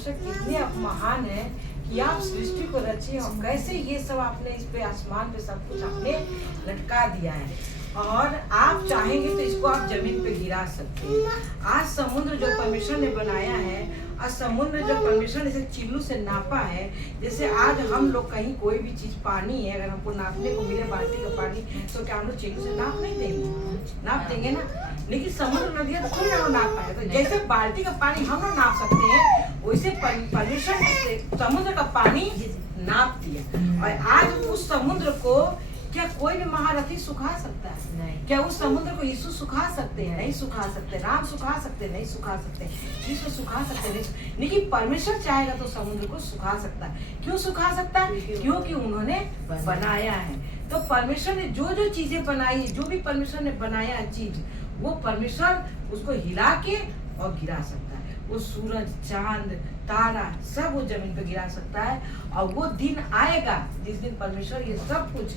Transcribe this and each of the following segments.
परमेश्वर कितने आप महान है कि आप सृष्टि को रचे और कैसे ये सब आपने इस पे आसमान पे सब कुछ आपने लटका दिया है, और आप चाहेंगे तो इसको आप जमीन पे गिरा सकते हैं। आज समुद्र जो परमेश्वर ने बनाया है, आज समुद्र जो परमेश्वर ने चिल्लू से नापा है, जैसे आज हम लोग कहीं कोई भी चीज पानी है अगर हमको नापने को मिले बाल्टी का पानी, तो क्या हम लोग चिल्लू से नाप नहीं देंगे? नाप देंगे ना। लेकिन समुद्र नदियाँ तो थोड़ी ना नाप पाए, तो जैसे बाल्टी का पानी हम लोग नाप सकते हैं, वैसे परमेश्वर ने समुद्र का पानी नाप दिया। और आज उस समुद्र को क्या कोई भी महारथी सुखा सकता है? नहीं। क्या उस समुद्र को यीशु सुखा सकते हैं? नहीं सुखा सकते। राम सुखा सकते? नहीं सुखा सकते। यीशु सुखा सकते नहीं। लेकिन परमेश्वर चाहेगा तो समुद्र को सुखा सकता है। क्यों सुखा सकता है? क्योंकि उन्होंने बनाया है। तो परमेश्वर ने जो जो चीजें बनाई, जो भी परमेश्वर ने बनाया चीज, वो परमेश्वर उसको हिला के और गिरा सकता है। वो सूरज, चांद, तारा सब वो जमीन पे गिरा सकता है। और वो दिन आएगा जिस दिन परमेश्वर ये सब कुछ,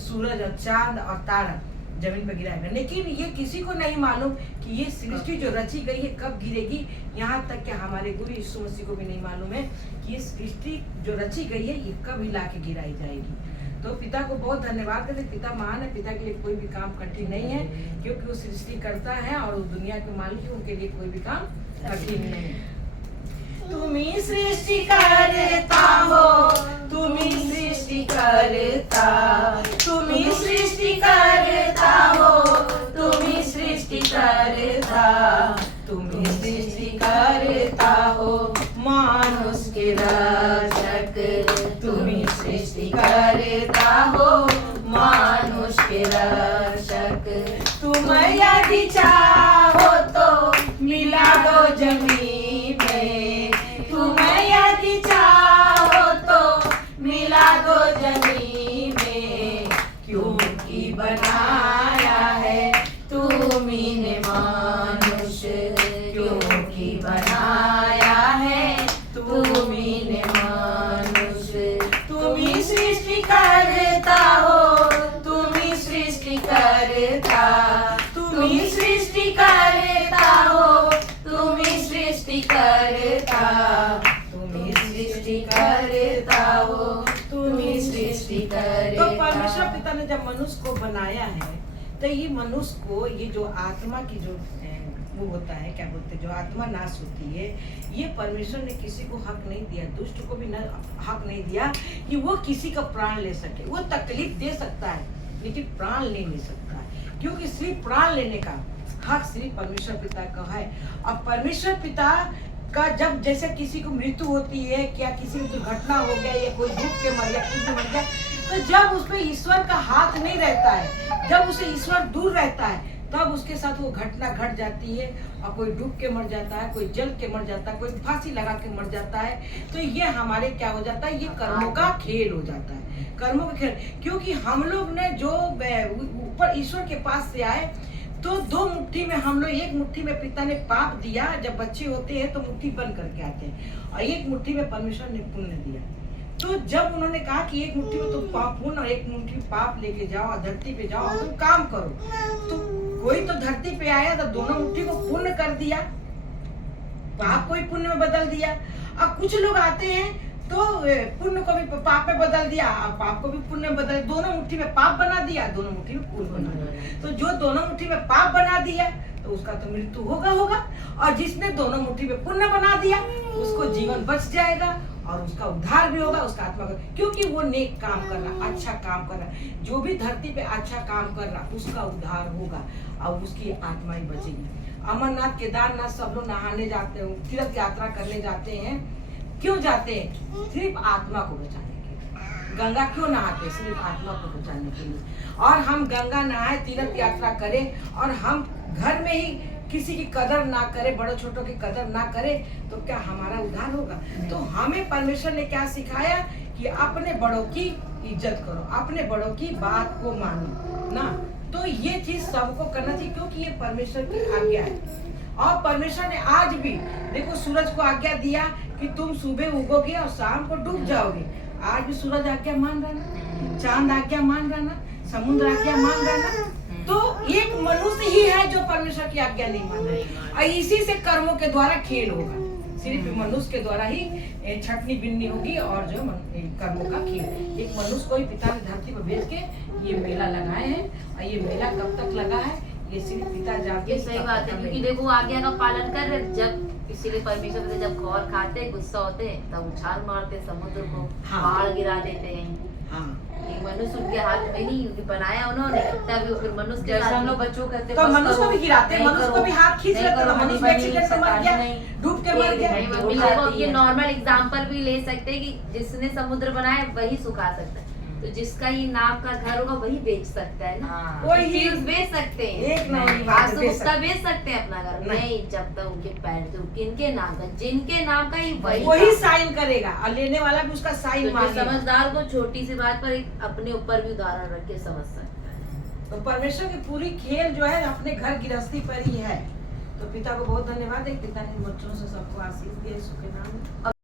सूरज और चांद और तारा जमीन पे गिराएगा। लेकिन ये किसी को नहीं मालूम कि ये सृष्टि जो रची गई है कब गिरेगी। यहाँ तक कि हमारे गुरु यीशु मसीह को भी नहीं मालूम है कि ये सृष्टि जो रची गई है ये कब हिला के गिराई जाएगी। तो पिता को बहुत धन्यवाद करते। पिता महान है, पिता के लिए कोई भी काम कठिन नहीं है, क्योंकि वो सृष्टि करता है और उस दुनिया के मालिक है, उनके लिए कोई भी काम कठिन नहीं है। तुम्ही सृष्टि करता हो, तुम्ही सृष्टि करता, तुम्ही सृष्टि करता हो, तुम्ही सृष्टि करता, तुम्ही सृष्टि करता हो मानुष के रक्षक, तुम्ही सृष्टि करता हो मानुष के रक्षक। तुम यदि चाहो तो मिला दो जमीन में, तुम यदि चाहो तो मिला दो जमीन में, क्योंकि बनाया है तुम्ही ने मनुष्य, क्योंकि बनाया है तुम्ही ने मनुष्य। तुम्ही सृष्टि करता हो, तुम्ही सृष्टि करता, तुम्ही सृष्टि करता हो, तुम्ही सृष्टि करता, तुम्ही सृष्टि करता हो, तुम्ही सृष्टि करता। तो परमेश्वर पिता ने जब मनुष्य को बनाया है, तो ये मनुष्य को, ये जो आत्मा की जो वो होता है, क्या बोलते हैं, जो आत्मा नाश होती है, ये परमेश्वर ने किसी को हक नहीं दिया, दुष्ट को भी हक नहीं दिया कि वो किसी का प्राण ले सके। वो तकलीफ दे सकता है लेकिन प्राण ले नहीं सकता है, क्योंकि सिर्फ प्राण लेने का हक सिर्फ परमेश्वर पिता का है। और परमेश्वर पिता का जब जैसे किसी को मृत्यु होती है, क्या किसी को दुर्घटना हो गया या कोई डूब के मर गया, कुछ मर गया, तो जब उसमें ईश्वर का हाथ नहीं रहता है, जब उसे ईश्वर दूर रहता है, तब उसके साथ वो घटना घट जाती है। और कोई डूब के मर जाता है, कोई जल के मर जाता है, कोई फांसी लगा के मर जाता है। तो ये हमारे क्या हो जाता है, ये कर्मों का खेल हो जाता है, कर्मों का खेल। क्योंकि हम लोग ने जो ऊपर ईश्वर के पास से आए, तो दो मुट्ठी में हम लोग, एक मुट्ठी में पिता ने पाप दिया, जब बच्चे होते हैं तो मुट्ठी बंद करके आते हैं, और एक मुट्ठी में परमेश्वर ने पुण्य दिया। तो जब उन्होंने कहा कि एक मुट्ठी में तुम पुण्य और एक मुट्ठी पाप लेके जाओ, धरती पे जाओ और तुम काम करो, तो कोई तो धरती पे आया तो दोनों मुट्ठी को पुण्य कर दिया, पाप को भी पुण्य में बदल दिया। अब कुछ लोग आते हैं तो पुण्य को भी पाप में बदल दिया, पाप को भी पुण्य में बदल, दोनों मुट्ठी में पाप बना दिया, दोनों मुट्ठी में पुण्य बना दिया। तो जो दोनों मुट्ठी में पाप बना दिया तो उसका तो मृत्यु होगा, और जिसने दोनों मुट्ठी में पुण्य बना दिया उसको जीवन बच जाएगा और उसका उद्धार भी होगा, उसका आत्मा का, क्योंकि वो नेक काम कर रहा, अच्छा काम कर रहा। जो भी धरती पे अच्छा काम कर रहा उसका उद्धार होगा और उसकी आत्मा ही बचेगी। अमरनाथ, केदारनाथ सब लोग नहाने जाते हैं, तीर्थ यात्रा करने जाते हैं। क्यों जाते हैं? सिर्फ आत्मा को बचाने के लिए। गंगा क्यों नहाते हैं? सिर्फ आत्मा को बचाने के लिए। और हम गंगा नहाए, तीर्थ यात्रा करें और हम घर में ही किसी की कदर ना करें, बड़ों छोटों की कदर ना करें, तो क्या हमारा उद्धार होगा? तो हमें परमेश्वर ने क्या सिखाया कि अपने बड़ों की इज्जत करो, अपने बड़ों की बात को मानो ना। तो ये चीज सबको करना चाहिए, क्योंकि ये परमेश्वर की आज्ञा है। और परमेश्वर ने आज भी देखो सूरज को आज्ञा दिया कि तुम सुबह उगोगे और शाम को डूब जाओगे। आज भी सूरज आज्ञा मान रहा ना, चांद आज्ञा मान रहा ना, समुद्र आज्ञा मान रहा ना। तो एक मनुष्य ही है जो परमेश्वर की आज्ञा नहीं मान रहा है, और इसी से कर्मों के द्वारा खेल होगा। सिर्फ मनुष्य के द्वारा ही छटनी बिननी होगी और जो कर्मों का खेल। एक मनुष्य को ही पिता ने धरती पर भेज के ये मेला लगाए हैं, और ये मेला कब तक लगा है ये सिर्फ पिता जानते। सही बात है, क्योंकि देखो आज्ञा का पालन कर रहे, जब इसीलिए परमेश्वर से जब खौर खाते गुस्सा होते हैं तब उछाल मारते समुद्र को, पहाड़ गिरा देते हैं। मनुष्य उनके हाथ में नहीं, उनके बनाया उन्होंने, तभी फिर मनुष्य के जैसे हम लोग बच्चों कहते तो मनुष्य को भी गिराते हैं, मनुष्य को भी हाथ खींच लेते हैं, मनुष्य एक्सीडेंट में मर गया, डूब के मर गया। ये नॉर्मल एग्जांपल भी ले सकते हैं कि जिसने समुद्र बनाया वही सुखा सकता है, तो जिसका ये नाव का घर होगा वही बेच सकता है ना, वही बेच सकते हैं, एक नंबर बात है, उसका बेच सकते हैं अपना घर नहीं, जब तक उनके पैर तो किनके नाम का, जिनके नाम का ही वही साइन करेगा और लेने वाला भी उसका साइन तो मांगेगा। समझदार को छोटी सी बात पर एक अपने ऊपर भी उदाहरण रख के समझ सकता है। तो परमेश्वर की पूरी खेल जो है अपने घर गृहस्थी पर ही है। तो पिता को बहुत धन्यवाद है, पिता ने बच्चों से सबको आशीष दिए, सुख नाम